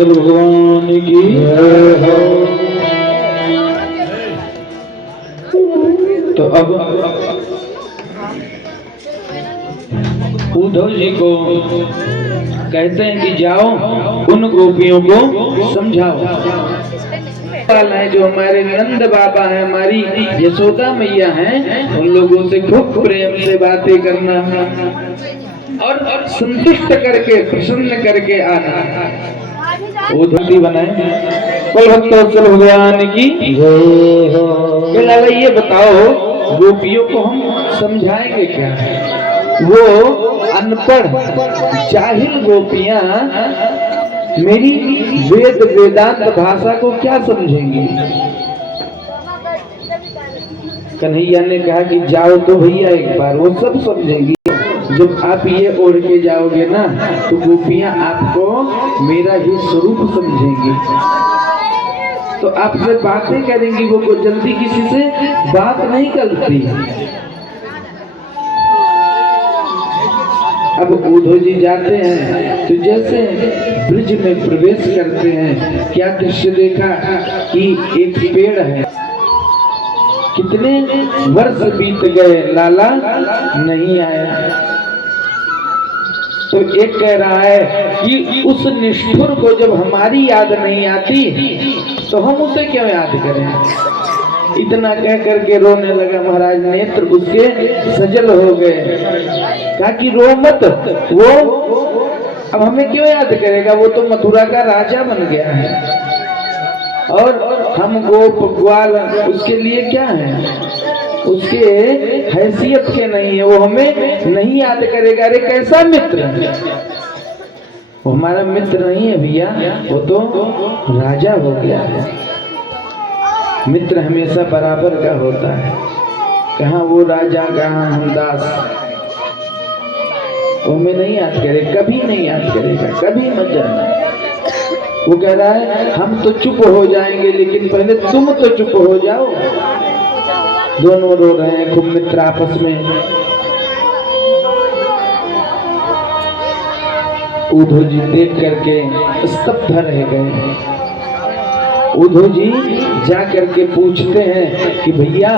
शंकर भगवान की जय हो। तो अब उद्धव जी को कहते हैं कि जाओ उन गोपियों को समझाओ। है जो हमारे नंद बाबा हैं, हमारी यशोदा मैया हैं, उन लोगों से खूब प्रेम से बातें करना और संतुष्ट करके प्रसन्न करके आना। वो धोती बनाए कुल भक्तों भगवान की जय हो। लाला ये बताओ गोपियों को हम समझाएंगे क्या? वो अनपढ़ जाहिल गोपियां मेरी वेद वेदांत भाषा को क्या समझेंगी? कन्हैया ने कहा कि जाओ तो भैया एक बार, वो सब समझेंगी। जब आप ये ओढ़ के जाओगे ना तो गोपियां आपको मेरा ही स्वरूप समझेंगी, तो आपसे बातें करेंगी। वो जल्दी किसी से बात नहीं करती। अब उद्धव जी जाते हैं तो जैसे ब्रिज में प्रवेश करते हैं, क्या दृश्य देखा कि एक पेड़ है, कितने वर्ष बीत गए, लाला नहीं आया। तो एक कह रहा है कि उस निष्ठुर को जब हमारी याद नहीं आती तो हम उसे क्यों याद करें? इतना कह करके रोने लगा। महाराज नेत्र उसके सजल हो गए। कहा कि रो मत, वो अब हमें क्यों याद करेगा? वो तो मथुरा का राजा बन गया है और हम गोप ग्वाल उसके लिए क्या है? उसके हैसियत के नहीं है, वो हमें नहीं याद करेगा। अरे कैसा मित्र है वो? हमारा मित्र नहीं है भैया, वो तो राजा हो गया है। मित्र हमेशा बराबर का होता है। कहाँ वो राजा, कहाँ हम दास। वो हमें नहीं याद करे, कभी नहीं याद करेगा, कभी मत जाना। वो कह रहा है हम तो चुप हो जाएंगे, लेकिन पहले तुम तो चुप हो जाओ। दोनों रो रहे हैं खूब मित्र आपस में। उद्धव जी देख करके स्तब्ध रह गए। उद्धव जी जा करके पूछते हैं कि भैया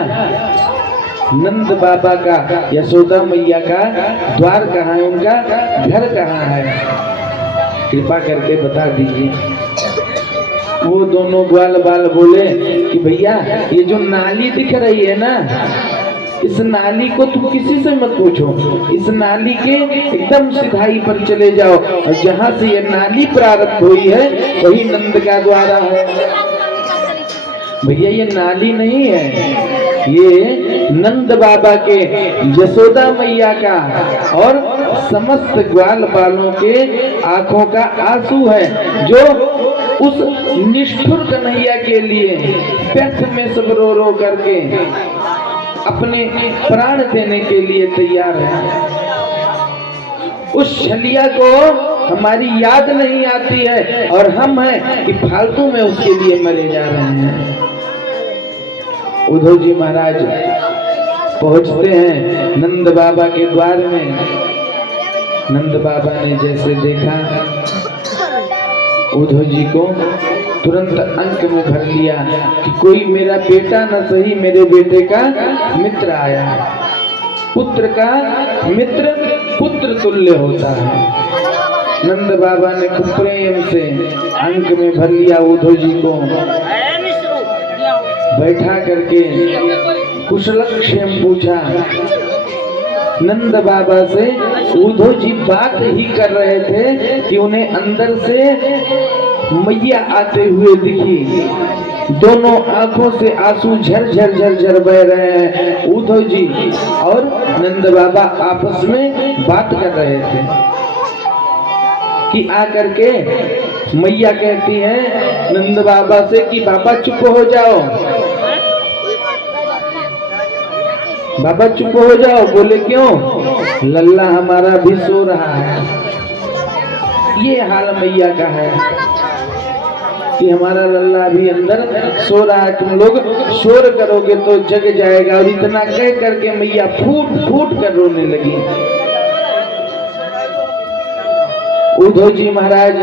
नंद बाबा का, यशोदा मैया का द्वार कहाँ है, उनका घर कहाँ है? कृपा करके बता दीजिए। वो दोनों ग्वाल बाल बोले कि भैया ये जो नाली दिख रही है ना, इस नाली को तुम किसी से मत पूछो। इस नाली के एकदम सिधाई पर चले जाओ और जहाँ से ये नाली प्रारंभ हुई है वही नंद का द्वारा है। भैया ये नाली नहीं है, ये नंद बाबा के, यशोदा मैया का और समस्त ग्वाल बालों के आंखों का आंसू है, जो उस निष्ठुर कन्हैया के लिए व्यर्थ में सब रो रो करके अपने प्राण देने के लिए तैयार है। उस छलिया को हमारी याद नहीं आती है और हम हैं कि फालतू में उसके लिए मरे जा रहे हैं। उद्धव जी महाराज पहुंचते हैं नंद बाबा के द्वार में। नंद बाबा ने जैसे देखा उद्धव जी को, तुरंत अंक में भर लिया कि कोई मेरा बेटा न सही, मेरे बेटे का मित्र आया है। पुत्र का मित्र पुत्र तुल्य होता है। नंद बाबा ने खूब प्रेम से अंक में भर लिया उद्धव जी को, बैठा करके कुशलक्षेम पूछा। नंद बाबा से उद्धव जी बात ही कर रहे थे कि उन्हें अंदर से मैया आते हुए दिखी। दोनों आंखों से आंसू झरझर झरझर बह रहे हैं। उद्धव जी और नंद बाबा आपस में बात कर रहे थे कि आकर के मैया कहती है नंद बाबा से कि बाबा चुप हो जाओ, बाबा चुप हो जाओ। बोले क्यों? लल्ला हमारा भी सो रहा है। ये हाल मैया का है कि हमारा लल्ला भी अंदर सो रहा है, तुम लोग शोर करोगे तो जग जाएगा। और इतना कह करके मैया फूट फूट कर रोने लगी। उद्धव जी महाराज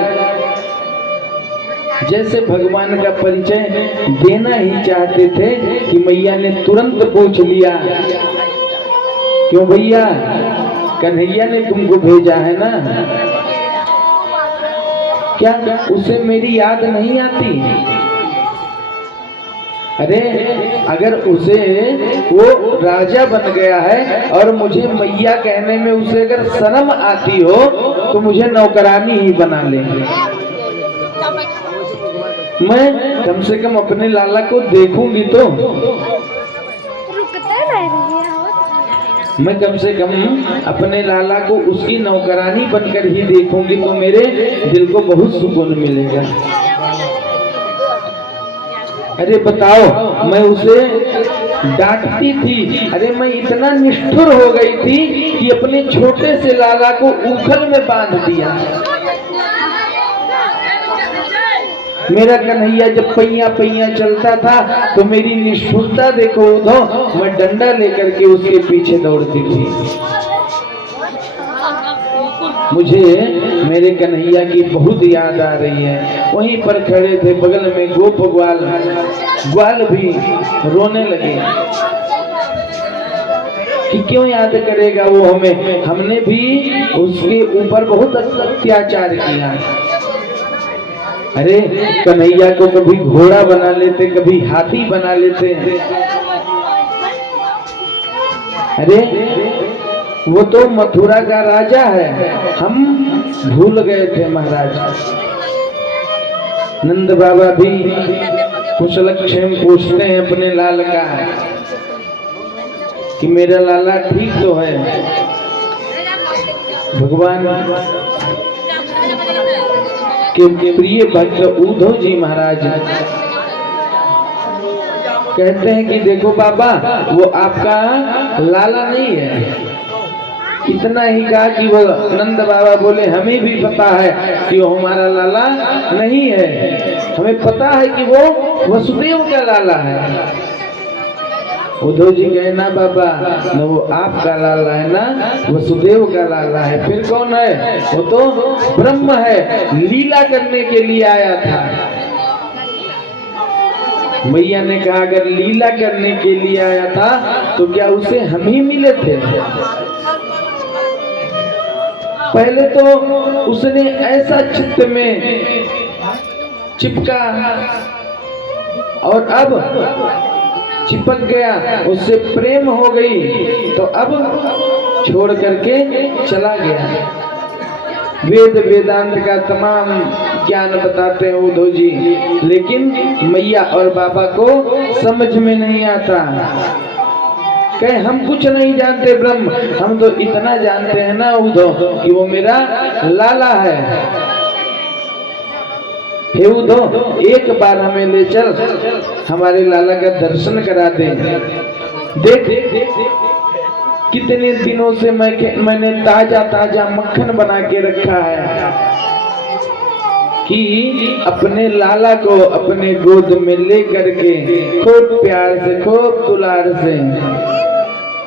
जैसे भगवान का परिचय देना ही चाहते थे कि मैया ने तुरंत पूछ लिया, क्यों भैया, कन्हैया ने तुमको भेजा है ना? क्या उसे मेरी याद नहीं आती? अरे अगर उसे, वो राजा बन गया है और मुझे मैया कहने में उसे अगर शर्म आती हो तो मुझे नौकरानी ही बना ले। मैं कम से कम अपने लाला को देखूंगी तो, मैं कम से कम अपने लाला को उसकी नौकरानी बनकर ही देखूंगी तो मेरे दिल को बहुत सुकून मिलेगा। अरे बताओ, मैं उसे डांटती थी, अरे मैं इतना निष्ठुर हो गई थी कि अपने छोटे से लाला को उखल में बांध दिया। मेरा कन्हैया जब पैया पैया चलता था तो मेरी निष्ठुरता देखो उधो, मैं डंडा लेकर के उसके पीछे दौड़ती थी। मुझे मेरे कन्हैया की बहुत याद आ रही है। वहीं पर खड़े थे बगल में गोप ग्वाल, ग्वाल भी रोने लगे कि क्यों याद करेगा वो हमें, हमने भी उसके ऊपर बहुत अत्याचार किया। अरे कन्हैया को कभी घोड़ा बना लेते, कभी हाथी बना लेते। अरे वो तो मथुरा का राजा है, हम भूल गए थे महाराज। नंद बाबा भी कुशलक्षेम पूछते हैं अपने लाल का कि मेरा लाला ठीक तो है। भगवान के प्रिय भक्त उद्धव जी महाराज कहते हैं कि देखो बाबा, वो आपका लाला नहीं है। इतना ही कहा कि वो नंद बाबा बोले, हमें भी पता है कि वो हमारा लाला नहीं है, हमें पता है कि वो वसुदेव का लाला है। उद्धव जी कहे ना बाबा, न वो आपका लाला है ना वसुदेव का लाला है, फिर कौन है? वो तो ब्रह्म है, लीला करने के लिए आया था। मैया ने कहा अगर लीला करने के लिए आया था तो क्या उसे हम ही मिले थे? पहले तो उसने ऐसा चित्त में चिपका और अब चिपक गया, उससे प्रेम हो गई तो अब छोड़ करके चला गया। वेद वेदांत का तमाम ज्ञान बताते हैं उद्धव जी, लेकिन मैया और बाबा को समझ में नहीं आता। कहे हम कुछ नहीं जानते ब्रह्म, हम तो इतना जानते हैं ना उद्धव कि वो मेरा लाला है। हे उद्धव, एक बार हमें ले चल, हमारे लाला का दर्शन करा दे। देख कितने दिनों से मैंने ताजा ताजा मक्खन बना के रखा है कि अपने लाला को अपने गोद में ले करके खूब प्यार से, खूब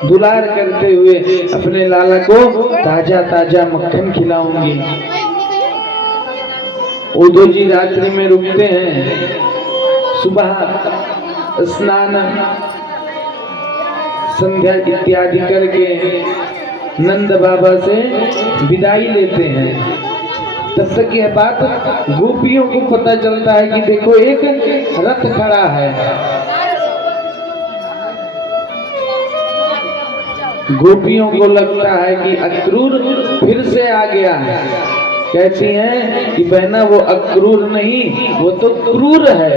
दुलार करते हुए अपने लाला को ताजा ताजा मक्खन खिलाऊंगी। उद्धव जी रात्रि में रुकते हैं, सुबह स्नान संध्या इत्यादि करके नंद बाबा से विदाई लेते हैं। तब तक यह बात गोपियों को पता चलता है कि देखो एक रथ खड़ा है। गोपियों को लगता है कि अक्रूर फिर से आ गया। कहती हैं कि बहना वो अक्रूर नहीं, वो तो क्रूर है,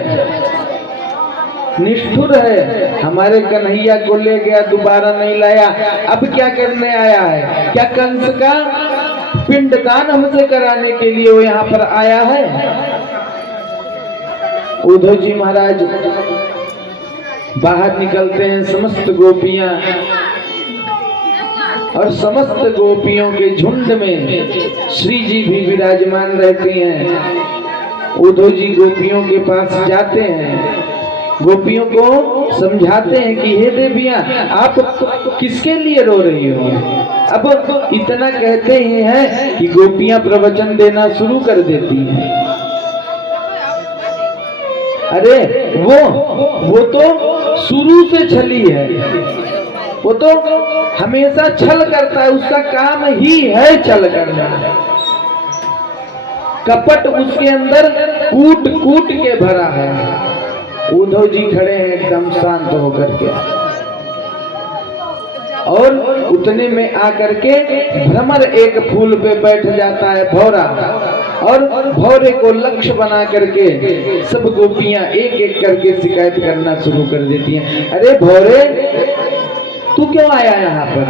निष्ठुर है, हमारे कन्हैया को ले गया, दोबारा नहीं लाया, अब क्या करने आया है? क्या कंस का पिंडदान हमसे कराने के लिए वो यहाँ पर आया है? उद्धव जी महाराज बाहर निकलते हैं, समस्त गोपियां और समस्त गोपियों के झुंड में श्री जी भी विराजमान रहती हैं। उद्धव जी गोपियों के पास जाते हैं, गोपियों को समझाते हैं कि हे देवियां, आप किसके लिए रो रही हो? अब इतना कहते ही हैं कि गोपियां प्रवचन देना शुरू कर देती हैं अरे वो तो शुरू से छली है, वो तो हमेशा छल करता है, उसका काम ही है छल करना। कपट उसके अंदर कूट कूट के भरा है। उद्धव जी खड़े हैं एकदम शांत होकर के, और उतने में आकर के भ्रमर एक फूल पे बैठ जाता है भौरा, और भौरे को लक्ष्य बना करके सब गोपियां एक एक करके शिकायत करना शुरू कर देती हैं। अरे भौरे, तू क्यों आया यहाँ पर?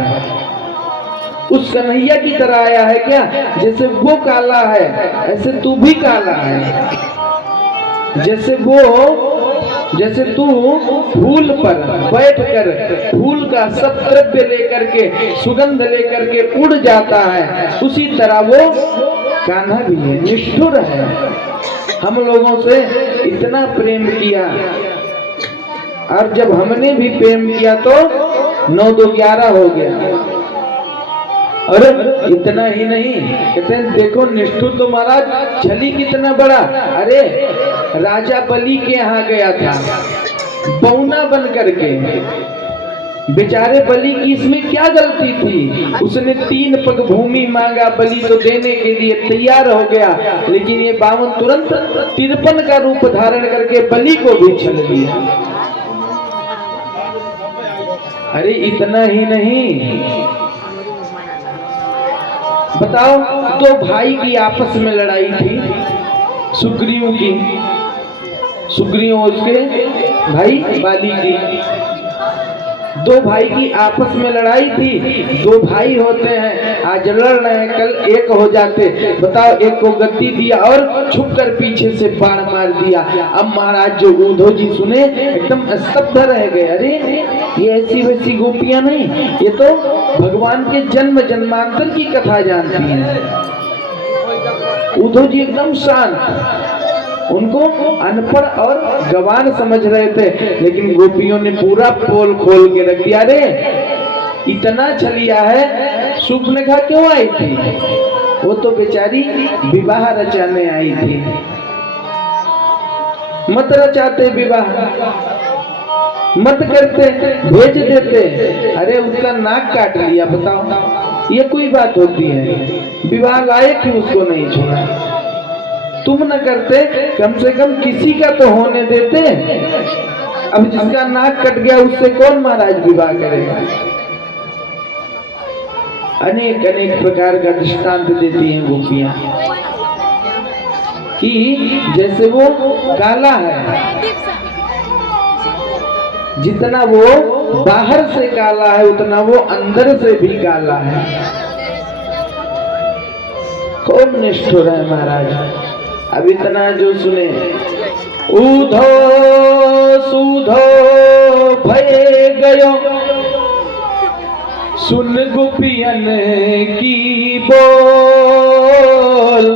उस कन्हैया की तरह आया है क्या? जैसे वो काला है ऐसे तू भी काला है। जैसे तू फूल पर बैठकर फूल का सब द्रव्य लेकर के, सुगंध लेकर के उड़ जाता है, उसी तरह वो कान्हा भी है, निष्ठुर है। हम लोगों से इतना प्रेम किया, और जब हमने भी प्रेम किया तो 9 2 11 हो गया। और इतना ही नहीं, कहते हैं देखो निष्ठुर तो महाराज छली कितना बड़ा। अरे राजा बलि के यहाँ गया था बौना बन करके, बेचारे बलि की इसमें क्या गलती थी? उसने 3 पग भूमि मांगा, बलि तो देने के लिए तैयार हो गया, लेकिन ये बावन तुरंत 53 का रूप धारण करके बलि को भी छल लिया। अरे इतना ही नहीं, बताओ 2 भाई की आपस में लड़ाई थी, सुग्रीव की, सुग्रीव उसके भाई बाली की, 2 भाई की आपस में लड़ाई थी। 2 भाई होते हैं, आज लड़ रहे हैं, कल एक हो जाते। बताओ, एक को गद्दी दिया और छुप कर पीछे से बाण मार दिया। अब महाराज जो उद्धव जी सुने एकदम स्तब्ध रह गए। अरे ये ऐसी वैसी गोपियां नहीं, ये तो भगवान के जन्म जन्मांतर की कथा जानती हैं। उद्धव जी एकदम शांत, उनको अनपढ़ और गवान समझ रहे थे, लेकिन गोपियों ने पूरा पोल खोल के रख दिया। रे इतना छलिया है, शूर्पणखा क्यों आई थी? वो तो बेचारी विवाह रचाने आई थी। मत रचाते विवाह, मत करते, भेज देते। अरे उसका नाक काट लिया, बताओ ये कोई बात होती है? विवाह लायक ही उसको नहीं छोड़ा। तुम न करते, कम से कम किसी का तो होने देते। अब जिसका नाक कट गया उससे कौन महाराज विवाह करेगा? अनेक अनेक प्रकार का दृष्टांत देती हैं गोपियां कि जैसे वो काला है, जितना वो बाहर से काला है उतना वो अंदर से भी काला है। कौन निष्ठुर है महाराज? अब इतना जो सुने, उधो सुधो भय गयो सुन गोपियन की बोल,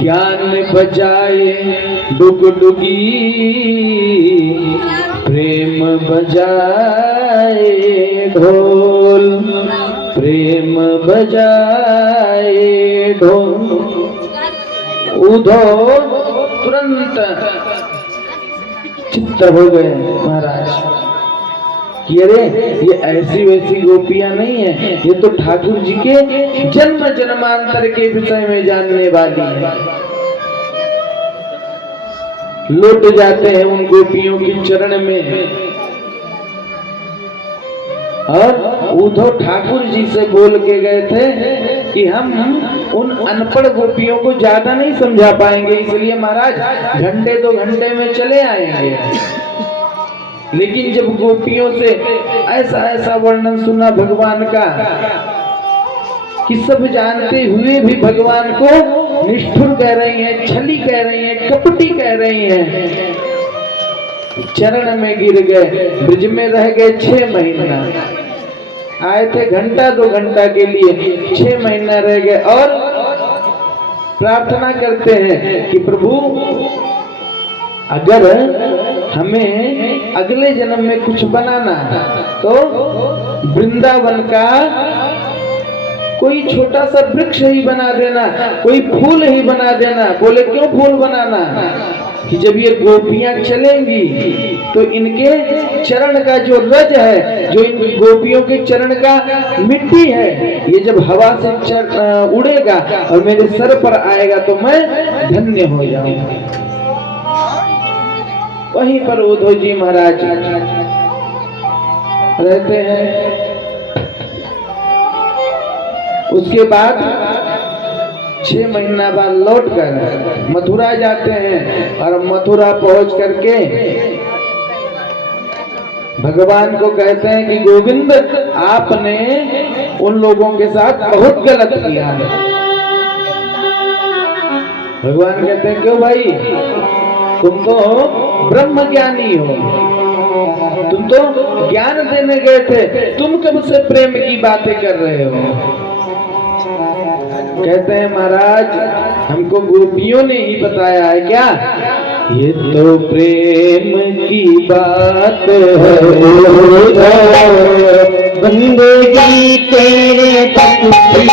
ज्ञान बजाए डुगडुगी प्रेम बजाए ढोल, प्रेम बजाए ढोल। उद्धव तुरंत चित्त हो गए महाराज कि अरे ये ऐसी वैसी गोपियां नहीं है, ये तो ठाकुर जी के जन्म जन्मांतर के विषय में जानने वाली है। लौट जाते हैं उन गोपियों के चरण में, और उद्धव ठाकुर जी से बोल के गए थे कि हम उन अनपढ़ गोपियों को ज्यादा नहीं समझा पाएंगे, इसलिए महाराज घंटे 2 घंटे में चले आएंगे। लेकिन जब गोपियों से ऐसा ऐसा वर्णन सुना भगवान का कि सब जानते हुए भी भगवान को निष्ठुर कह रही हैं, छली कह रही हैं, कपटी कह रही हैं, चरण में गिर गए। ब्रिज में रह गए 6 महीना, आए थे घंटा 2 घंटा के लिए, 6 महीना रह गए। और प्रार्थना करते हैं कि प्रभु अगर हमें अगले जन्म में कुछ बनाना तो वृंदावन का कोई छोटा सा वृक्ष ही बना देना, कोई फूल ही बना देना। बोले क्यों फूल बनाना? कि जब ये गोपियां चलेंगी तो इनके चरण का जो रज है, जो इन गोपियों के चरण का मिट्टी है, ये जब हवा से उड़ेगा और मेरे सर पर आएगा तो मैं धन्य हो जाऊंगा। वहीं पर उद्धव जी महाराज रहते हैं। उसके बाद 6 महीना बाद लौट कर मथुरा जाते हैं और मथुरा पहुंच करके भगवान को कहते हैं कि गोविंद, आपने उन लोगों के साथ बहुत गलत किया है। भगवान कहते हैं, क्यों भाई, तुम तो ब्रह्म ज्ञानी हो, तुम तो ज्ञान देने गए थे, तुम कब से प्रेम की बातें कर रहे हो। कहते हैं, महाराज हमको गोपियों ने ही बताया है। क्या? ये तो प्रेम की बात है, बंदगी तेरे तक की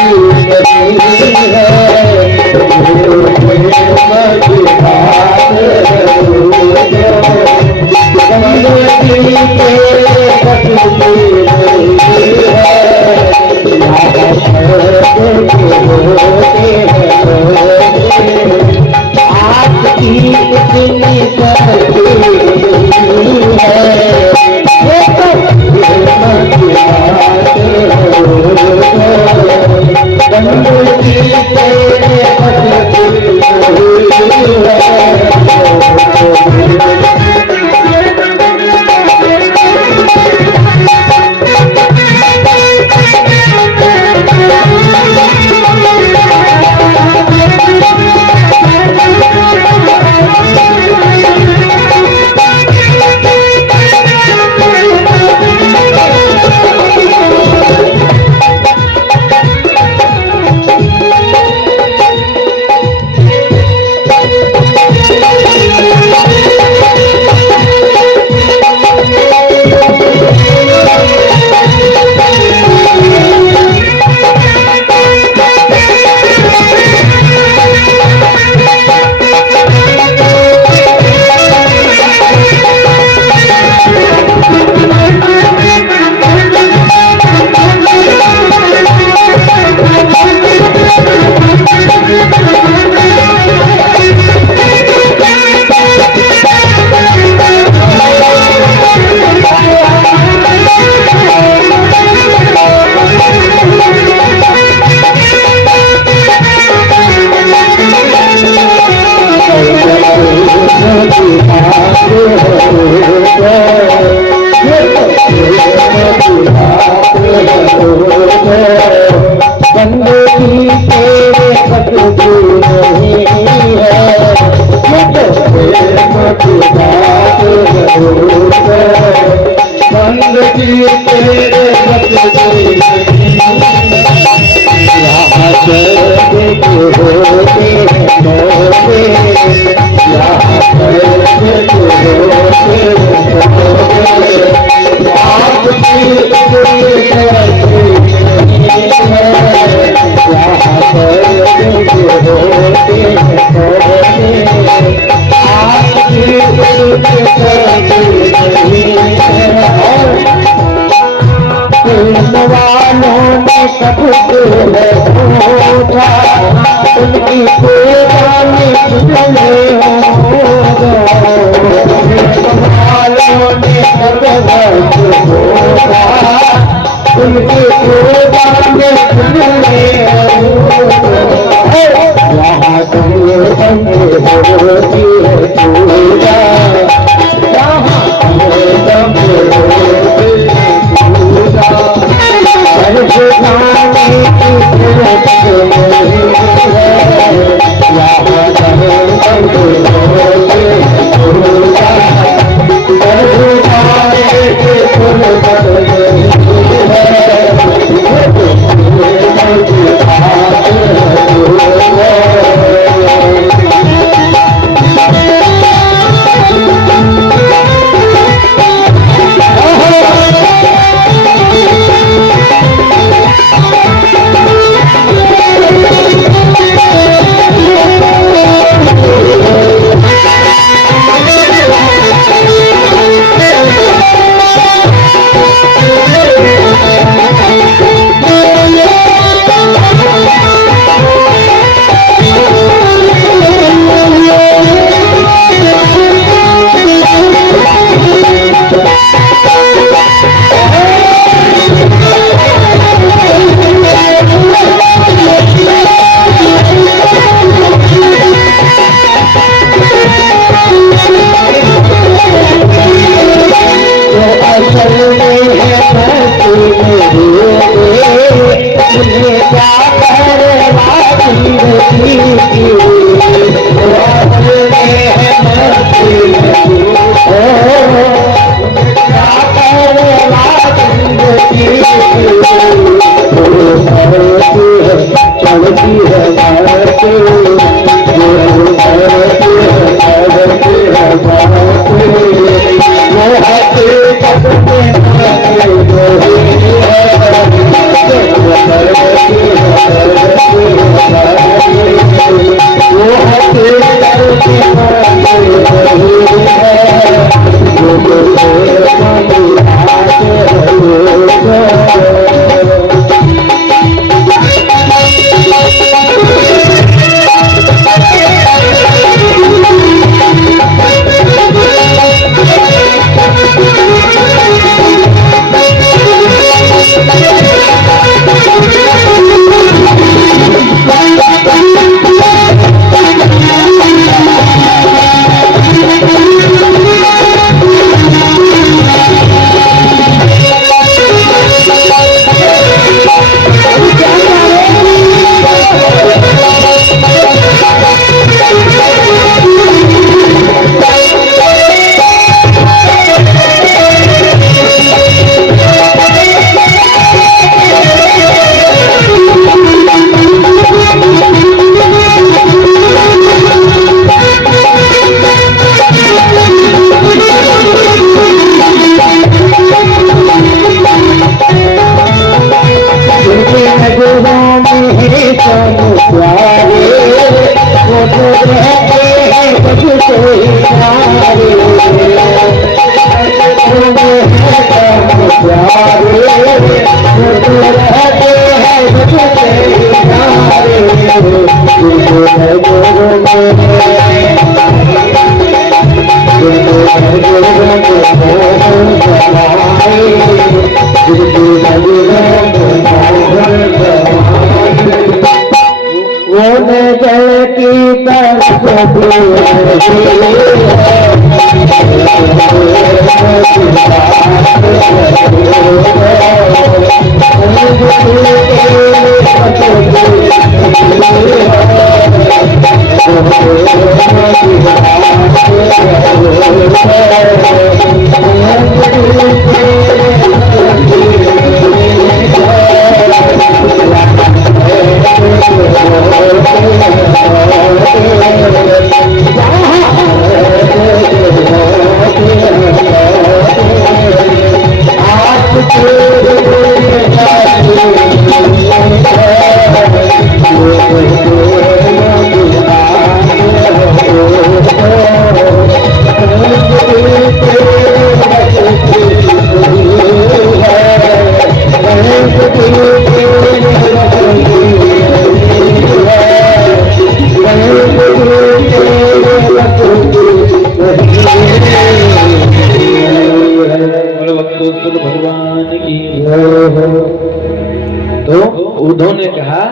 तो उद्धव ने कहा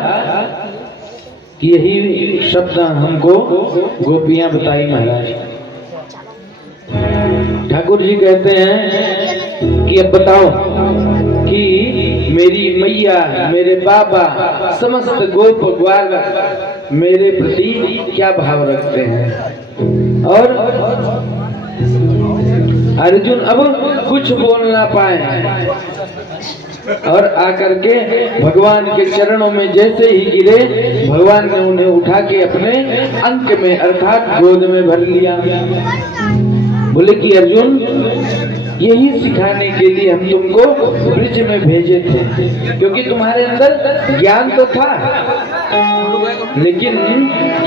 कि यही शब्द हमको गोपियां बताई महाराज। ठाकुर जी कहते हैं कि अब बताओ कि मेरी मैया, मेरे बाबा, समस्त गोप ग्वाल मेरे प्रति क्या भाव रखते हैं। और अर्जुन अब कुछ बोल ना पाए और आकर के भगवान के चरणों में जैसे ही गिरे, भगवान ने उन्हें उठा के अपने अंक में अर्थात गोद में भर लिया। बोले कि अर्जुन, यही सिखाने के लिए हम तुमको ब्रिज में भेजे थे, क्योंकि तुम्हारे अंदर ज्ञान तो था, लेकिन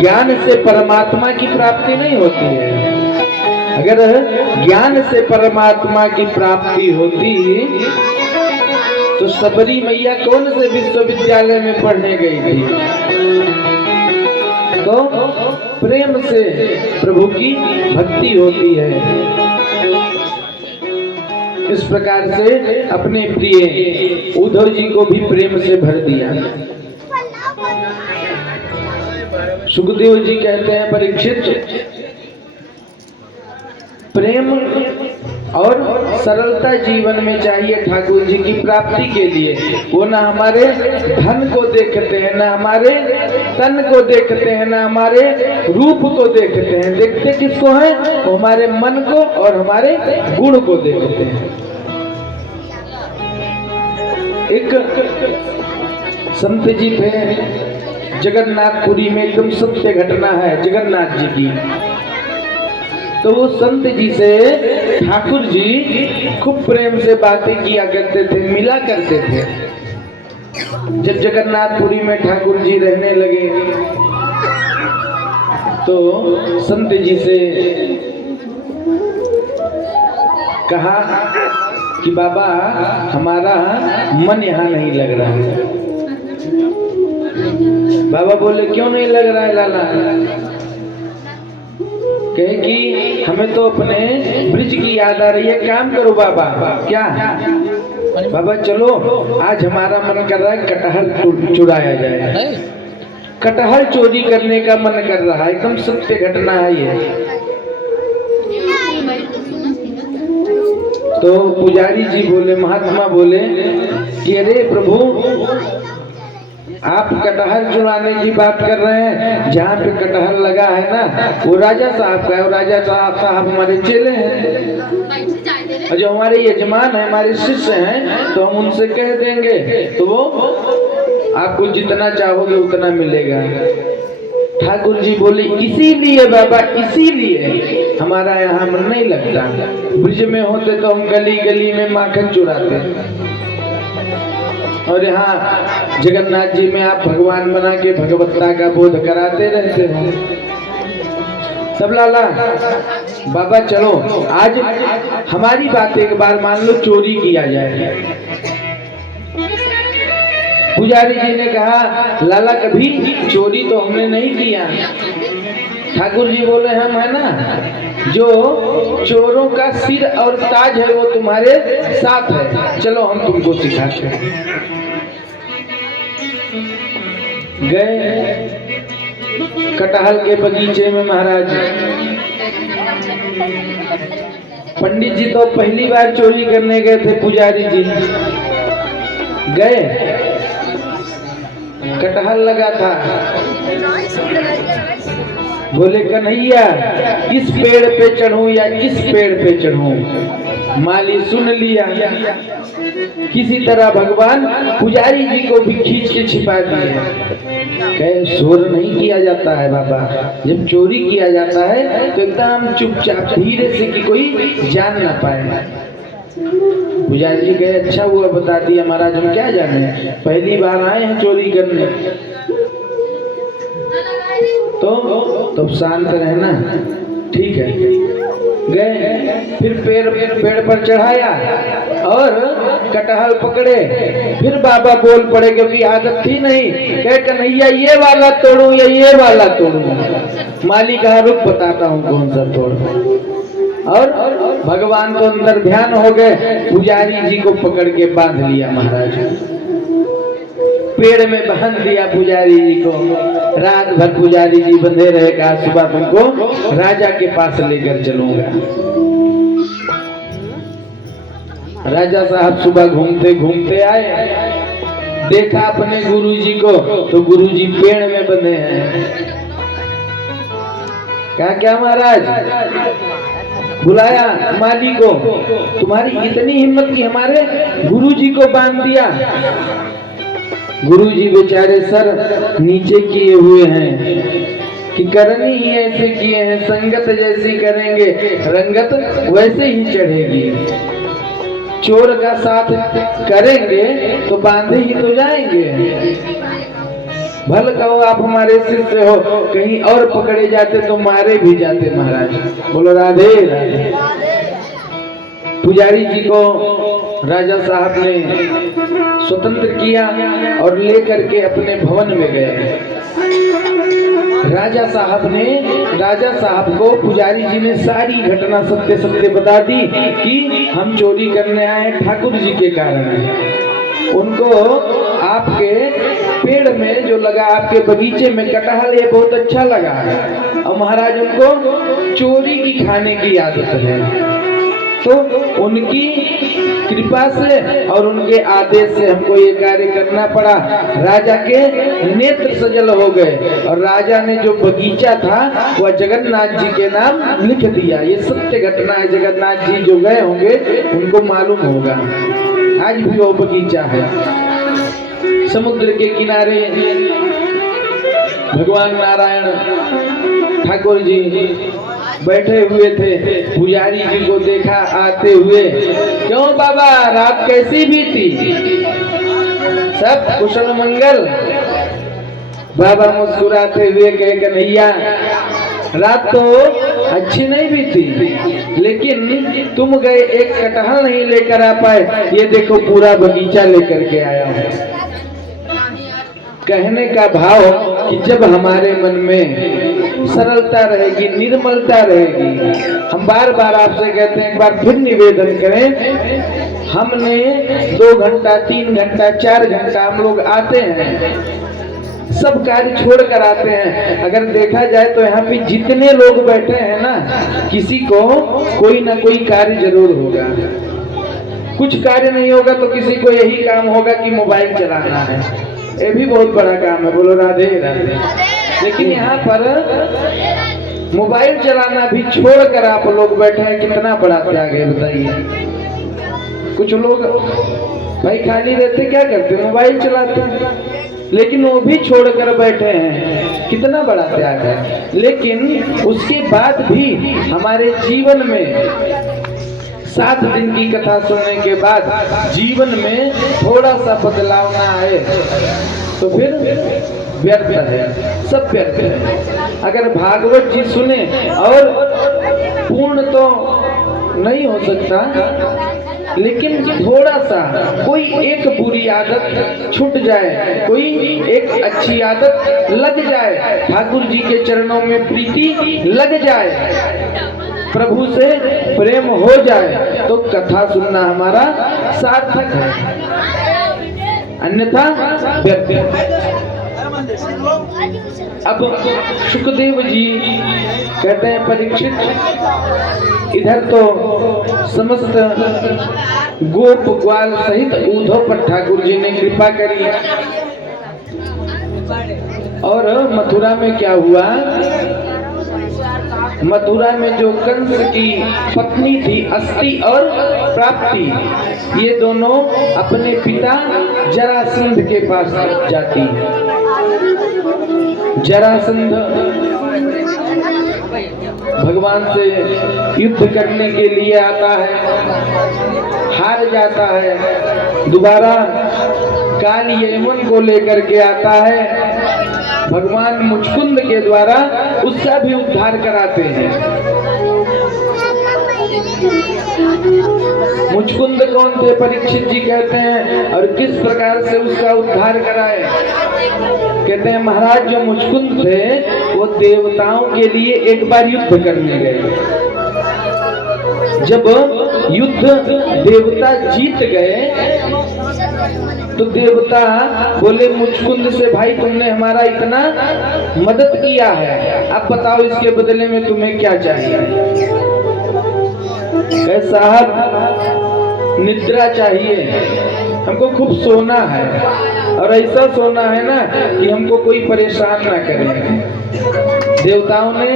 ज्ञान से परमात्मा की प्राप्ति नहीं होती है। अगर ज्ञान से परमात्मा की प्राप्ति होती तो सबरी मैया कौन से विश्वविद्यालय में पढ़ने गई थी? तो प्रेम से प्रभु की भक्ति होती है। इस प्रकार से अपने प्रिय उद्धव जी को भी प्रेम से भर दिया। सुखदेव जी कहते हैं, परीक्षित, प्रेम और सरलता जीवन में चाहिए ठाकुर जी की प्राप्ति के लिए। वो ना हमारे धन को देखते हैं, ना हमारे तन को देखते हैं ना हमारे रूप को देखते हैं। देखते किसको हैं? हमारे मन को और हमारे गुण को देखते हैं। एक संत जी थे जगन्नाथपुरी में, एकदम सत्य घटना है जगन्नाथ जी की। तो वो संत जी से ठाकुर जी खूब प्रेम से बातें किया करते थे, मिला करते थे। जब जगन्नाथपुरी में ठाकुर जी रहने लगे तो संत जी से कहा कि बाबा हमारा मन यहाँ नहीं लग रहा है। बाबा बोले क्यों नहीं लग रहा है लाला? कहे कि हमें तो अपने ब्रिज की याद आ रही है, काम करो बाबा। क्या? बाबा चलो आज हमारा मन कर रहा है कटहल चुराया जाए। कटहल चोरी करने का मन कर रहा है, एकदम सत्य घटना है ये। तो पुजारी जी बोले, महात्मा बोले कि अरे प्रभु आप कटहल चुराने की बात कर रहे हैं, जहाँ पे कटहल लगा है ना वो राजा साहब का है, और राजा साहब हमारे चेले हैं, और जो हमारे यजमान है हमारे शिष्य हैं, तो हम उनसे कह देंगे तो वो आपको जितना चाहोगे उतना मिलेगा। ठाकुर जी बोले इसीलिए बाबा, इसीलिए हमारा यहाँ मन नहीं लगता। ब्रिज में होते तो हम गली गली में माखन चुराते, और यहाँ जगन्नाथ जी में आप भगवान बना के भगवत्ता का बोध कराते रहते हो। सब लाला बाबा चलो आज हमारी बात एक बार मान लो चोरी किया जाए। पुजारी जी ने कहा लाला कभी चोरी तो हमने नहीं किया। ठाकुर जी बोले हम है ना, जो चोरों का सिर और ताज है वो तुम्हारे साथ है, चलो हम तुमको सिखाते हैं। गए कटहल के बगीचे में महाराज। पंडित जी तो पहली बार चोरी करने गए थे, पुजारी जी गए, कटहल लगा था। बोले कन्हैया इस पेड़ पे चढ़ूं या इस पेड़ पे चढ़ूं? माली सुन लिया, किसी तरह भगवान पुजारी जी को भी खींच के छिपा दिए। कहे शोर नहीं किया जाता है बाबा, जब चोरी किया जाता है तो एकदम चुपचाप धीरे से कि कोई जान ना पाए। पुजारी जी कहे अच्छा हुआ बता दिया महाराज, हम क्या जाने, पहली बार आए हैं चोरी करने। तो शांत रहना, ठीक है। गए फिर पेड़ पर चढ़ाया और कटहल पकड़े। फिर बाबा बोल पड़े, क्योंकि आदत थी नहीं। कहे कन्हैया ये वाला तोड़ूं या ये वाला तोड़ूं? माली कहा रुक बताता हूँ कौन सा तोड़ूं। और भगवान तो अंदर ध्यान हो गए, पुजारी जी को पकड़ के बांध लिया महाराज, पेड़ में बांध दिया पुजारी जी को। रात भर पुजारी जी बंधे रहे, कहा सुबह तुमको राजा के पास लेकर चलूंगा। राजा साहब सुबह घूमते घूमते आए, देखा अपने गुरुजी को, तो गुरुजी पेड़ में बंधे हैं। कहा क्या महाराज? बुलाया माली को, तुम्हारी इतनी हिम्मत कि हमारे गुरुजी को बांध दिया। गुरुजी बेचारे सर नीचे किए हुए हैं कि करनी ही ऐसे किए हैं, संगत जैसी करेंगे रंगत वैसे ही चढ़ेगी। चोर का साथ करेंगे तो बांधे ही तो जाएंगे। भल कहो आप हमारे शिष्य हो, कहीं और पकड़े जाते तो मारे भी जाते महाराज। बोलो राधे राधे। पुजारी जी को राजा साहब ने स्वतंत्र किया और लेकर के अपने भवन में गए। राजा साहब को पुजारी जी ने सारी घटना सत्य सत्य बता दी कि हम चोरी करने आए ठाकुर जी के कारण। उनको आपके पेड़ में जो लगा, आपके बगीचे में कटहल, ये बहुत अच्छा लगा, और महाराज उनको चोरी की खाने की आदत है। तो उनकी कृपा से और उनके आदेश से हमको ये कार्य करना पड़ा। राजा के नेत्र सजल हो गए और राजा ने जो बगीचा था वह जगन्नाथ जी के नाम लिख दिया। ये सत्य घटना है, जगन्नाथ जी जो गए होंगे उनको मालूम होगा, आज भी वो बगीचा है। समुद्र के किनारे भगवान नारायण ठाकुर जी बैठे हुए थे। पुजारी जी को देखा आते हुए, क्यों बाबा रात कैसी बीती? सब कुशल मंगल? बाबा मुस्कुराते हुए कहे, कन्हैया रात तो अच्छी नहीं बीती, लेकिन तुम गए एक कटहल नहीं लेकर आ पाए, ये देखो पूरा बगीचा लेकर के आया हूँ। कहने का भाव कि जब हमारे मन में सरलता रहेगी, निर्मलता रहेगी, हम बार बार आपसे कहते हैं, एक बार फिर निवेदन करें, हमने 2 घंटा 3 घंटा 4 घंटा हम लोग आते हैं, सब कार्य छोड़ कर आते हैं। अगर देखा जाए तो यहाँ पे जितने लोग बैठे हैं ना, किसी को कोई ना कोई कार्य जरूर होगा। कुछ कार्य नहीं होगा तो किसी को यही काम होगा कि मोबाइल चलाना है, ये भी बहुत बड़ा काम है, बोलो राधे राधे। लेकिन यहाँ पर मोबाइल चलाना भी छोड़कर आप लोग बैठे हैं, कितना बड़ा त्याग है बताइए। कुछ लोग भाई खाली रहते क्या करते, मोबाइल चलाते हैं, लेकिन वो भी छोड़कर बैठे हैं, कितना बड़ा त्याग है। लेकिन उसके बाद भी हमारे जीवन में 7 दिन की कथा सुनने के बाद जीवन में थोड़ा सा बदलाव ना आए तो फिर व्यर्थ है, सब व्यर्थ है। अगर भागवत जी सुने और पूर्ण तो नहीं हो सकता, लेकिन थोड़ा सा कोई एक बुरी आदत छूट जाए, कोई एक अच्छी आदत लग जाए, ठाकुर जी के चरणों में प्रीति लग जाए, प्रभु से प्रेम हो जाए, तो कथा सुनना हमारा सार्थक है, अन्यथा व्यर्थ है। अब सुखदेव जी कहते हैं, परीक्षित इधर तो समस्त गोप ग्वाल सहित उद्धव पर ठाकुर जी ने कृपा करी, और मथुरा में क्या हुआ, मथुरा में जो कंस की पत्नी थी अस्ति और प्राप्ति, ये दोनों अपने पिता जरासंध के पास जाती है। जरासंध भगवान से युद्ध करने के लिए आता है, हार जाता है, दोबारा काल यमन को लेकर के आता है, भगवान मुचकुंद के द्वारा उसका भी उद्धार कराते हैं। मुचकुंद कौन थे, परीक्षित जी कहते हैं, और किस प्रकार से उसका उद्धार कराए? कहते हैं, महाराज जो मुचकुंद थे वो देवताओं के लिए एक बार युद्ध करने गए। जब युद्ध देवता जीत गए तो देवता बोले मुचकुंद से, भाई तुमने हमारा इतना मदद किया है, अब बताओ इसके बदले में तुम्हें क्या चाहिए? साहब निद्रा चाहिए, हमको खूब सोना है, और ऐसा सोना है ना कि हमको कोई परेशान ना करे। देवताओं ने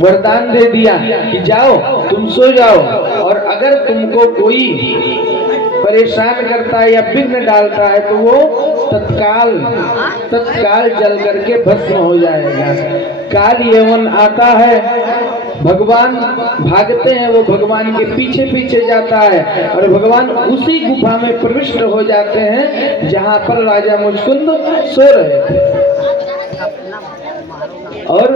वरदान दे दिया कि जाओ तुम सो जाओ, और अगर तुमको कोई परेशान करता है या विघ्न डालता है तो वो तत्काल जल करके भस्म हो जाएगा। काल यमन आता है, भगवान भागते हैं, वो भगवान के पीछे पीछे जाता है, और भगवान उसी गुफा में प्रविष्ट हो जाते हैं जहां पर राजा मुचकुंद सो रहे थे। और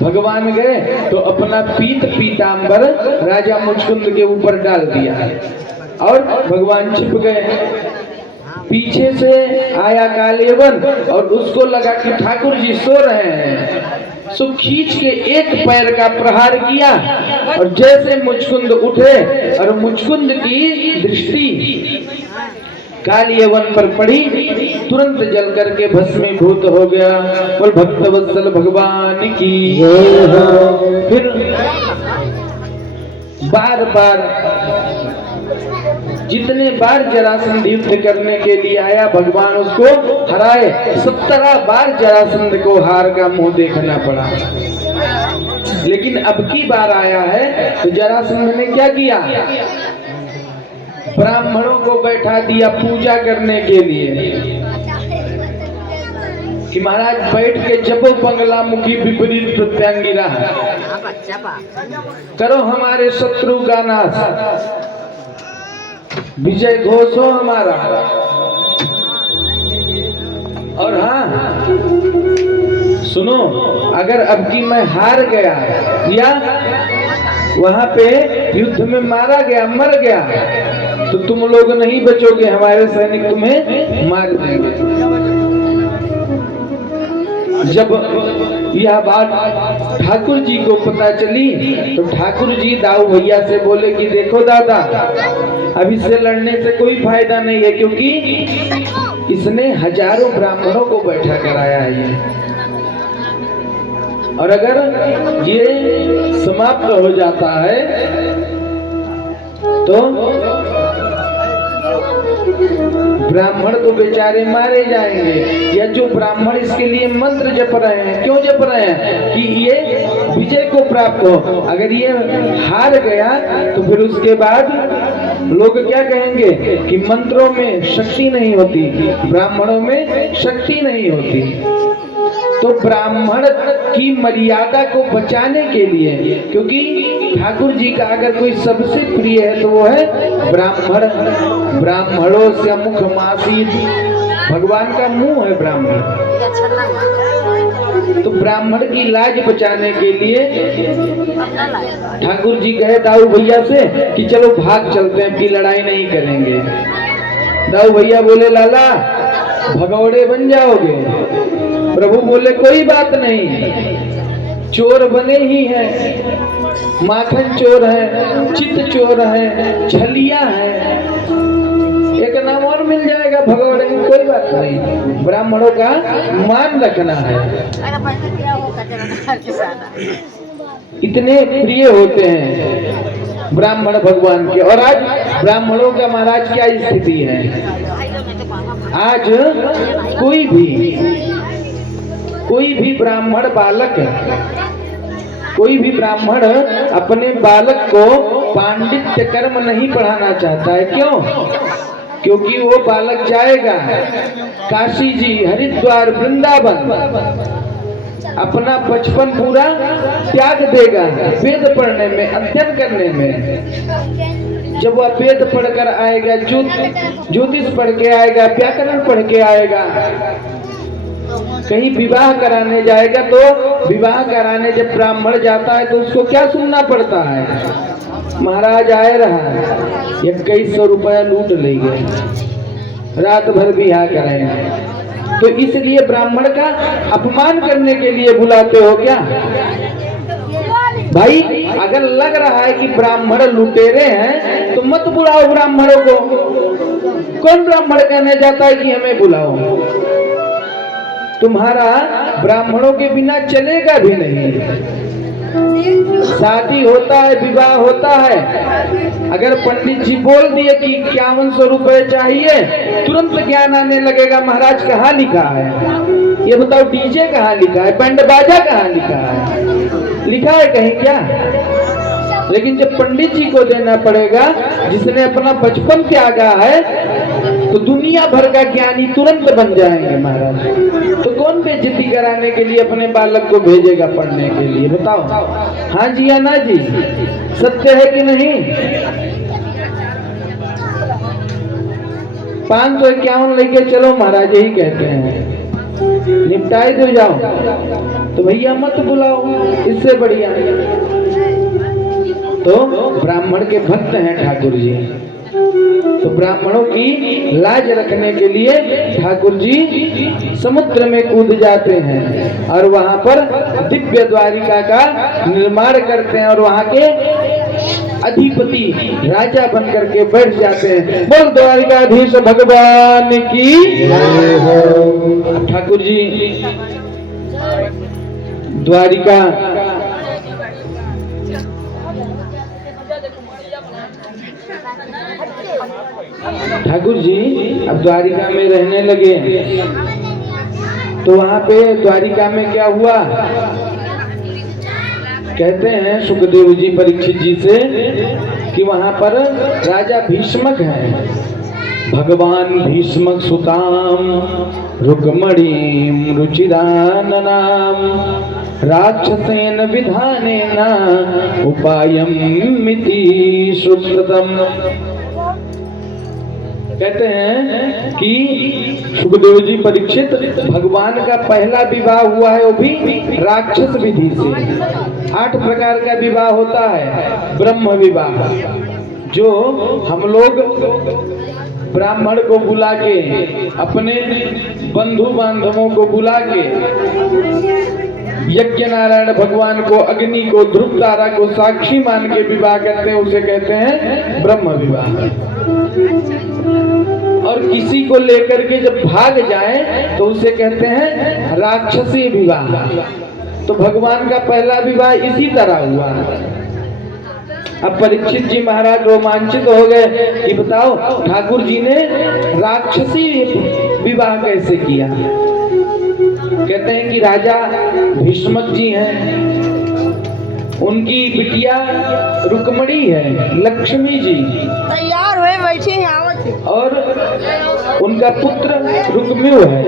भगवान गए तो अपना पीतांबर राजा मुचकुंद के ऊपर डाल दिया, और भगवान छिप गए। पीछे से आया कालेवन और उसको लगा कि ठाकुर जी सो रहे हैं, सो खींच के एक पैर का प्रहार किया, और जैसे मुचकुंद उठे और मुचकुंद की दृष्टि कालियवन पर पड़ी तुरंत जल करके भस्मीभूत हो गया। बोल भक्तवत्सल भगवान की। फिर बार बार जितने बार जरासंध युद्ध करने के लिए आया भगवान उसको हराए। 17 बार जरासंध को हार का मुंह देखना पड़ा। लेकिन अब की बार आया है तो जरासंध ने क्या किया, ब्राह्मणों को बैठा दिया पूजा करने के लिए कि महाराज बैठ के जपो बंगला मुखी विपरीत प्रत्यांगिरा, करो हमारे शत्रु का नाश, विजय घोष हो हमारा। और हाँ सुनो, अगर अब की मैं हार गया या वहां पे युद्ध में मारा गया, मर गया, तो तुम लोग नहीं बचोगे, हमारे सैनिक तुम्हें मार देंगे। जब यह बात ठाकुर जी को पता चली तो ठाकुर जी दाऊ भैया से बोले कि देखो दादा, अब इससे लड़ने से कोई फायदा नहीं है, क्योंकि इसने हजारों ब्राह्मणों को बैठा कराया है ये। और अगर ये समाप्त हो जाता है तो ब्राह्मण तो बेचारे मारे जाएंगे। या जो ब्राह्मण इसके लिए मंत्र जप रहे हैं, क्यों जप रहे हैं कि ये विजय को प्राप्त हो। अगर ये हार गया तो फिर उसके बाद लोग क्या कहेंगे कि मंत्रों में शक्ति नहीं होती, ब्राह्मणों में शक्ति नहीं होती। तो ब्राह्मण की मर्यादा को बचाने के लिए, क्योंकि ठाकुर जी का अगर कोई सबसे प्रिय है तो वो है ब्राह्मण। ब्राह्मणों से मुख मासी, भगवान का मुंह है ब्राह्मण। तो ब्राह्मण की लाज बचाने के लिए ठाकुर जी कहे दाऊ भैया से कि चलो भाग चलते हैं, कि लड़ाई नहीं करेंगे। दाऊ भैया बोले लाला भगौड़े बन जाओगे। प्रभु बोले कोई बात नहीं, चोर बने ही हैं, माखन चोर है, चित चोर है, छलिया है, एक नाम और मिल जाएगा भगौड़े में, कोई बात नहीं। ब्राह्मणों का मान रखना है। इतने प्रिय होते हैं ब्राह्मण भगवान के। और आज ब्राह्मणों का महाराज क्या स्थिति है, आज कोई भी ब्राह्मण बालक, कोई भी ब्राह्मण अपने बालक को पांडित्य कर्म नहीं पढ़ाना चाहता है। क्यों? क्योंकि वो बालक जाएगा काशी जी, हरिद्वार, वृंदावन, अपना बचपन पूरा त्याग देगा वेद पढ़ने में, अध्ययन करने में। जब वह वेद पढ़कर आएगा, ज्योतिष पढ़ के आएगा, व्याकरण पढ़ के आएगा, कहीं विवाह कराने जाएगा तो विवाह कराने जब ब्राह्मण जाता है तो उसको क्या सुनना पड़ता है, महाराज आए रहा 2100 रुपया लूट ले गए, रात भर विवाह कराएंगे। तो इसलिए ब्राह्मण का अपमान करने के लिए बुलाते हो क्या भाई? अगर लग रहा है कि ब्राह्मण लुटेरे हैं तो मत बुलाओ ब्राह्मणों को। कौन ब्राह्मण कहने जाता है कि हमें बुलाओ? तुम्हारा ब्राह्मणों के बिना चलेगा भी नहीं। शादी होता है, विवाह होता है, अगर पंडित जी बोल दिए कि 5100 रुपए चाहिए, तुरंत ज्ञान आने लगेगा महाराज कहाँ लिखा है, ये बताओ डीजे कहाँ लिखा है, बैंड बाजा कहाँ लिखा है, लिखा है कहीं क्या? लेकिन जब पंडित जी को देना पड़ेगा जिसने अपना बचपन त्यागा है, तो दुनिया भर का ज्ञानी तुरंत बन जाएंगे महाराज। तो कौन बेइज्जती कराने के लिए अपने बालक को भेजेगा पढ़ने के लिए? बताओ हाँ जी या ना जी, सत्य है कि नहीं? 551 लेके चलो महाराज, यही कहते हैं, निपटाई दो जाओ। तो भैया मत बुलाओ, इससे बढ़िया। तो ब्राह्मण के भक्त हैं ठाकुर जी, तो ब्राह्मणों की लाज रखने के लिए ठाकुर जी समुद्र में कूद जाते हैं और वहां पर दिव्य द्वारिका का निर्माण करते हैं और वहां के अधिपति राजा बन करके बैठ जाते हैं। बोल द्वारिकाधीश भगवान की। ठाकुर जी द्वारिका ठाकुर जी अब द्वारिका में रहने लगे तो वहां पे द्वारिका में क्या हुआ? कहते हैं सुखदेव जी परीक्षित जी से कि वहां पर राजा भीष्मक हैं। भगवान भीष्मक सुताम रुक्मणीं रुचिराननाम राक्षसेन विधानेन उपायम मिति श्रुतम्। कहते हैं कि सुखदेव जी परीक्षित भगवान का पहला विवाह हुआ है वो भी राक्षस विधि से। 8 प्रकार का विवाह होता है। ब्रह्म विवाह जो हम लोग ब्राह्मण को बुला के अपने बंधु बांधवों को बुला के यज्ञ नारायण भगवान को अग्नि को ध्रुव तारा को साक्षी मान के विवाह करते हैं, उसे कहते हैं ब्रह्म विवाह। और किसी को लेकर के जब भाग जाए तो उसे कहते हैं राक्षसी विवाह। तो भगवान का पहला विवाह इसी तरह हुआ। अब परीक्षित जी महाराज रोमांचित हो गए कि बताओ ठाकुर जी ने राक्षसी विवाह कैसे किया। कहते हैं कि राजा भीष्मक जी हैं, उनकी बिटिया रुक्मणी है, लक्ष्मी जी तैयार हुए बैठे हैं और उनका पुत्र रुक्म्यू है।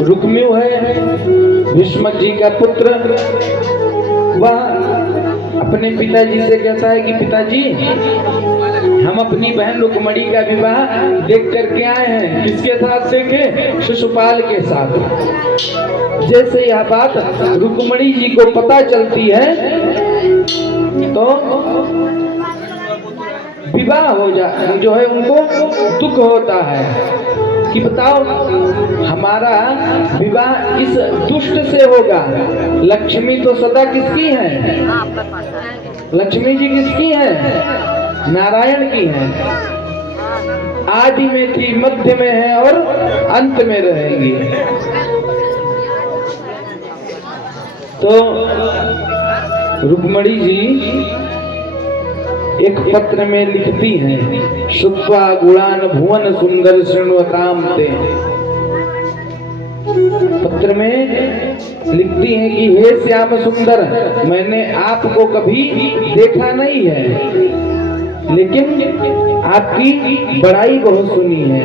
रुक्म्यू है भीष्मक जी का पुत्र। वह अपने पिताजी से कहता है कि पिताजी हम अपनी बहन रुक्मणी का विवाह देख करके आए हैं। किसके साथ देखे? शिशुपाल के साथ। जैसे यह बात रुक्मणी जी को पता चलती है तो विवाह हो जा जो है उनको दुख होता है कि बताओ हमारा विवाह इस दुष्ट से होगा। लक्ष्मी तो सदा किसकी है? लक्ष्मी जी किसकी है? नारायण की है। आदि में थी, मध्य में है और अंत में रहेगी। तो रुक्मणी जी एक पत्र में लिखती हैं, श्रुत्वा गुणान भुवन सुंदर शृण्वताम ते। पत्र में लिखती हैं कि हे श्याम सुंदर, मैंने आपको कभी देखा नहीं है लेकिन आपकी बड़ाई बहुत सुनी है,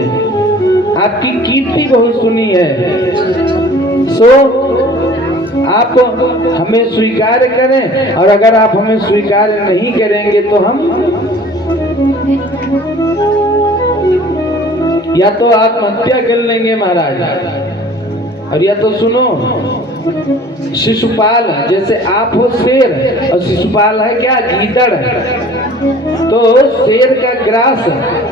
आपकी कीर्ति बहुत सुनी है। सो आप हमें स्वीकार करें और अगर आप हमें स्वीकार नहीं करेंगे तो हम या तो आत्महत्या कर लेंगे महाराज, और या तो सुनो शिशुपाल, जैसे आप हो शेर और शिशुपाल है क्या? गीदड़। तो शेर का ग्रास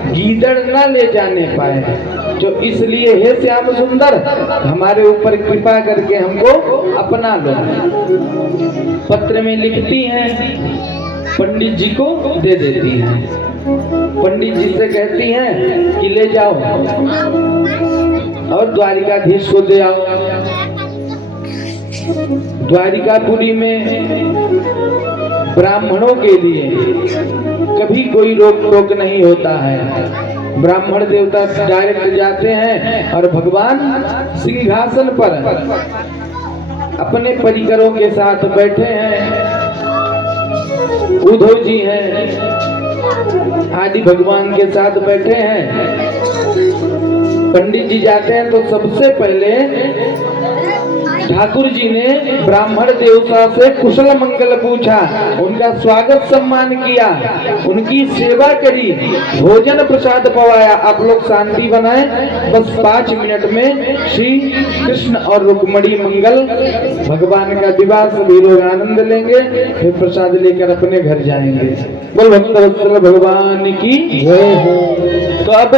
गीदड़ ना ले जाने पाए, जो इसलिए हे श्याम सुंदर हमारे ऊपर कृपा करके हमको अपना लो। पत्र में लिखती हैं, पंडित जी को दे देती हैं। पंडित जी से कहती हैं कि ले जाओ और द्वारिकाधीश को दे आओ। द्वारिकापुरी में ब्राह्मणों के लिए कभी कोई रोक टोक नहीं होता है। ब्राह्मण देवता डायरेक्ट जाते हैं और भगवान सिंहासन पर अपने परिकरों के साथ बैठे हैं। उद्धव जी हैं, आदि भगवान के साथ बैठे हैं। पंडित जी जाते हैं तो सबसे पहले ठाकुर जी ने ब्राह्मण देवता से कुशल मंगल पूछा, उनका स्वागत सम्मान किया, उनकी सेवा करी, भोजन प्रसाद पवाया। आप लोग शांति बनाए, बस 5 मिनट में श्री कृष्ण और रुक्मणी मंगल भगवान का विवाह, सभी लोग आनंद लेंगे, फिर प्रसाद लेकर अपने घर जाएंगे। बोल भक्तवत्सल भगवान की जय हो। तो अब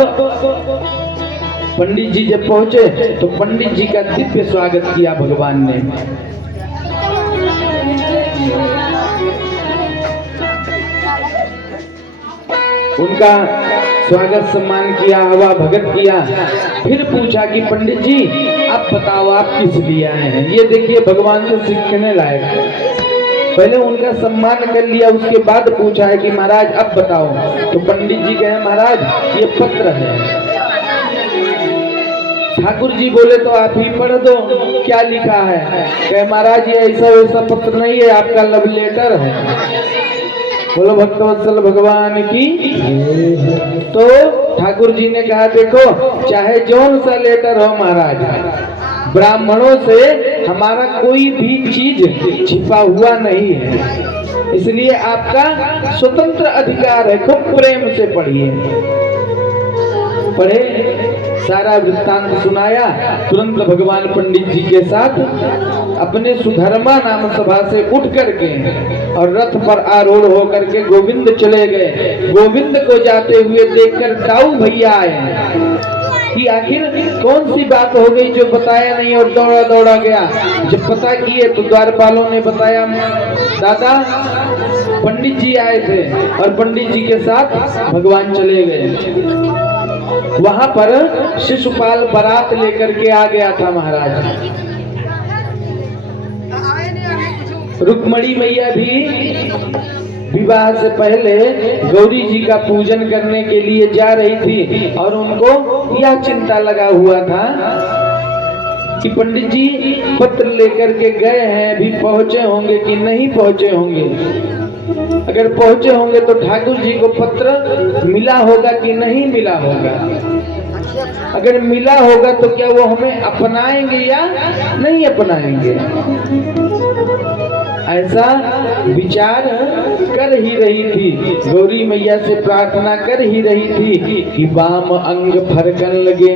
पंडित जी जब पहुंचे तो पंडित जी का दिव्य स्वागत किया भगवान ने। उनका स्वागत सम्मान किया, हवा भगत किया। फिर पूछा कि पंडित जी आप बताओ आप किस लिए आए हैं। ये देखिए भगवान से सीखने लायक है। पहले उनका सम्मान कर लिया, उसके बाद पूछा है कि महाराज अब बताओ। तो पंडित जी कहे महाराज ये पत्र है। ठाकुर जी बोले तो आप ही पढ़ दो क्या लिखा है। कहे महाराज ये ऐसा वैसा पत्र नहीं है, आपका लव लेटर है। बोलो भक्तवत्सल भगवान की। तो ठाकुर जी ने कहा देखो चाहे जौन सा लेटर हो महाराज, ब्राह्मणों से हमारा कोई भी चीज छिपा हुआ नहीं है, इसलिए आपका स्वतंत्र अधिकार है, खूब प्रेम से पढ़िए। पढ़े, सारा वृत्तांत सुनाया। तुरंत भगवान पंडित जी के साथ अपने सुधर्मा नाम सभा से उठ करके और रथ पर आरूढ़ होकर के गोविंद चले गए। गोविंद को जाते हुए देखकर दाऊ भैया आए कि आखिर कौन सी बात हो गई जो बताया नहीं, और दौड़ा दौड़ा गया। जब पता किए तो द्वारपालों ने बताया दादा पंडित जी आए थे, और पंडित जी के साथ भगवान चले गए। वहां पर शिशुपाल बारात लेकर के आ गया था महाराज। रुक्मणी मैया भी विवाह से पहले गौरी जी का पूजन करने के लिए जा रही थी, और उनको यह चिंता लगा हुआ था कि पंडित जी पत्र लेकर के गए हैं, अभी पहुंचे होंगे कि नहीं पहुंचे होंगे। अगर पहुंचे होंगे तो ठाकुर जी को पत्र मिला होगा कि नहीं मिला होगा। अगर मिला होगा तो क्या वो हमें अपनाएंगे या नहीं अपनाएंगे। ऐसा विचार कर ही रही थी, गौरी मैया से प्रार्थना कर ही रही थी कि वाम अंग फरकन लगे,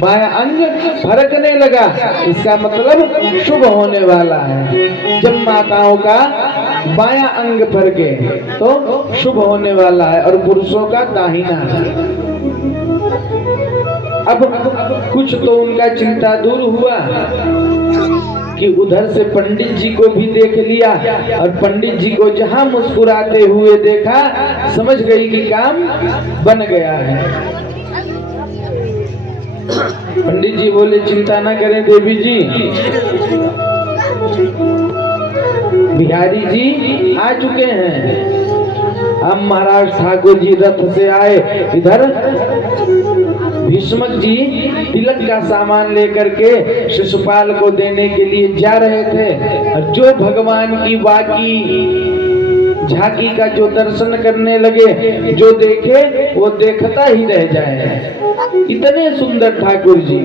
बायां अंग फरकने लगा। इसका मतलब शुभ होने वाला है। जब माताओं का बायां अंग फरके तो शुभ होने वाला है, और पुरुषों का दाहिना। अब कुछ तो उनका चिंता दूर हुआ कि उधर से पंडित जी को भी देख लिया, और पंडित जी को जहां मुस्कुराते हुए देखा समझ गई कि काम बन गया है। पंडित जी बोले चिंता ना करें देवी जी, बिहारी जी आ चुके हैं। हम महाराज ठाकुर जी रथ से आए, इधर भीष्मक जी तिलक का सामान लेकर के शिशुपाल को देने के लिए जा रहे थे, और जो भगवान की बाकी झांकी का जो दर्शन करने लगे, जो देखे वो देखता ही रह जाए। इतने सुंदर ठाकुर जी।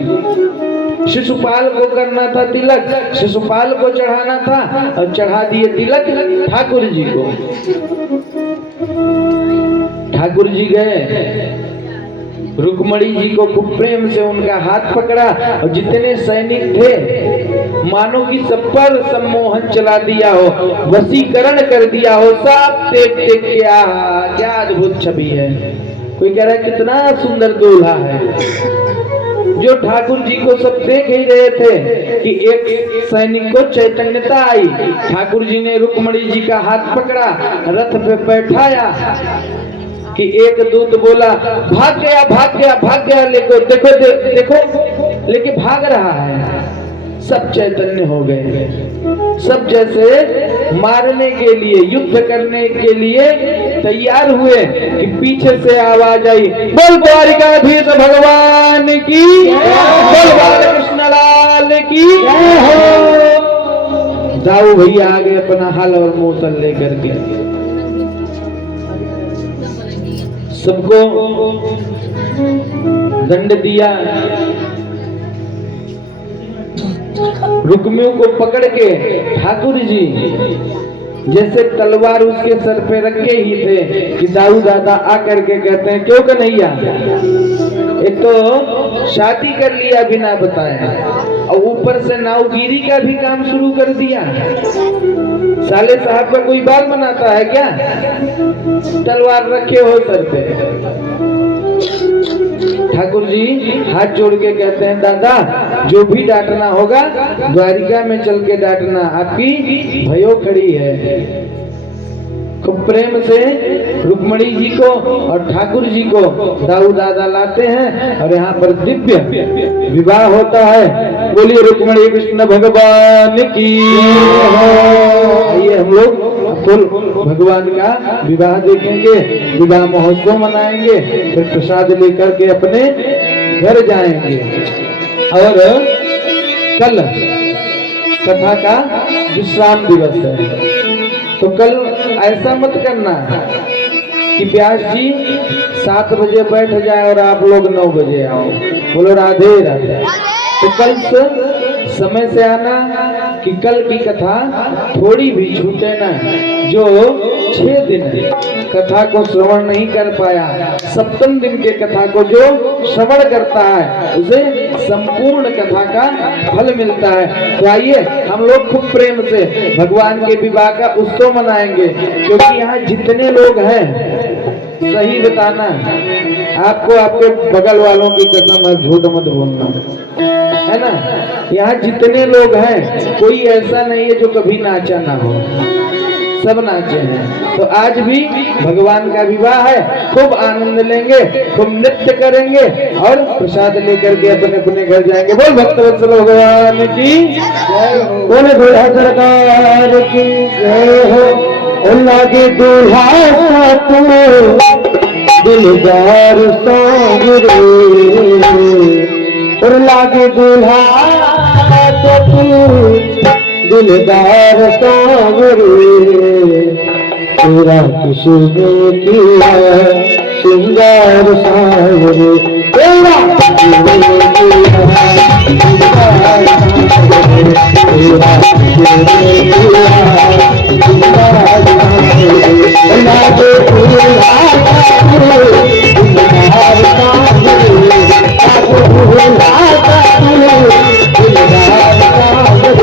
शिशुपाल को करना था तिलक, शिशुपाल को चढ़ाना था, और चढ़ा दिए तिलक ठाकुर जी को। ठाकुर जी गए, रुक्मणी जी को खूब प्रेम से उनका हाथ पकड़ा, और जितने सैनिक थे मानो कि सब पर सम्मोहन चला दिया हो, वशीकरण कर दिया हो। सब देख देख के क्या अद्भुत छवि है। कोई कह रहा है कितना सुंदर दूल्हा है। जो ठाकुर जी को सब देख ही रहे थे कि एक सैनिक को चैतन्यता आई। ठाकुर जी ने रुक्मणी जी का हाथ पकड़ा, रथ पे बैठाया कि एक दूत बोला भाग गया भाग गया भाग गया, देखो देखो लेके भाग रहा है। सब चैतन्य हो गए, सब जैसे मारने के लिए, युद्ध करने के लिए तैयार हुए कि पीछे से आवाज आई, बोल द्वारिकाधीश भगवान की, बोल बालकृष्ण लाल की। दाऊ भैया आगे अपना हल और मूसल लेकर के सबको दंड दिया। रुक्मियों को पकड़ के ठाकुर जी जैसे तलवार उसके सर पे रखे ही थे कि दाऊ दादा आकर के कहते हैं क्यों कन्हैया, एक तो शादी कर लिया बिना बताए, और ऊपर से नावगिरी का भी काम शुरू कर दिया। साले साहब का कोई बात बनाता है क्या? तलवार रखे हो सर पे। ठाकुर जी हाथ जोड़ के कहते हैं, दादा जो भी डांटना होगा द्वारिका में चल के डांटना, आपकी भयो खड़ी है। खूब प्रेम से रुक्मणी जी को और ठाकुर जी को दाऊ दादा लाते हैं और यहाँ पर दिव्य विवाह होता है। बोलिए रुक्मणी कृष्ण भगवान की। आइए हम लोग फुल भगवान का विवाह देखेंगे, विवाह महोत्सव मनाएंगे, फिर प्रसाद लेकर के अपने घर जाएंगे। और कल कथा का विश्राम दिवस है, तो कल ऐसा मत करना कि व्यास जी 7 बजे बैठ जाए और आप लोग 9 बजे आओ। बोलो राधे राधे। तो कल से समय से आना कि कल की कथा थोड़ी भी छूटे ना। जो 6 दिन कथा को श्रवण नहीं कर पाया, सप्तम दिन के कथा को जो श्रवण करता है उसे संपूर्ण कथा का फल मिलता है। तो आइए हम लोग खूब प्रेम से भगवान के विवाह का उत्सव मनाएंगे, क्योंकि यहाँ जितने लोग हैं, सही बताना, आपको आपके बगल वालों की कसम है, झूठ मत बोलना, है ना। यहाँ जितने लोग हैं कोई ऐसा नहीं है जो कभी नाचा ना हो, सब नाचे हैं। तो आज भी भगवान का विवाह है, खूब आनंद लेंगे, खूब नृत्य करेंगे और प्रसाद लेकर के अपने अपने घर जाएंगे। बोल भक्तवत्सल भगवान की जय हो, बोले दूल्हा सरकार की जय हो। लागे दूल्हा दिलदार सांवरे, और लागे दूल्हा दिलदार सांवरे, तेरा किसने किया श्रृंगार सांवरे, तेरा किसने किया श्रृंगार सांवरे, तेरा किसने किया श्रृंगार सांवरे, लागे दूल्हा दिलदार सांवरे, लागे दूल्हा दिलदार सांवरे,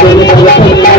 तेरा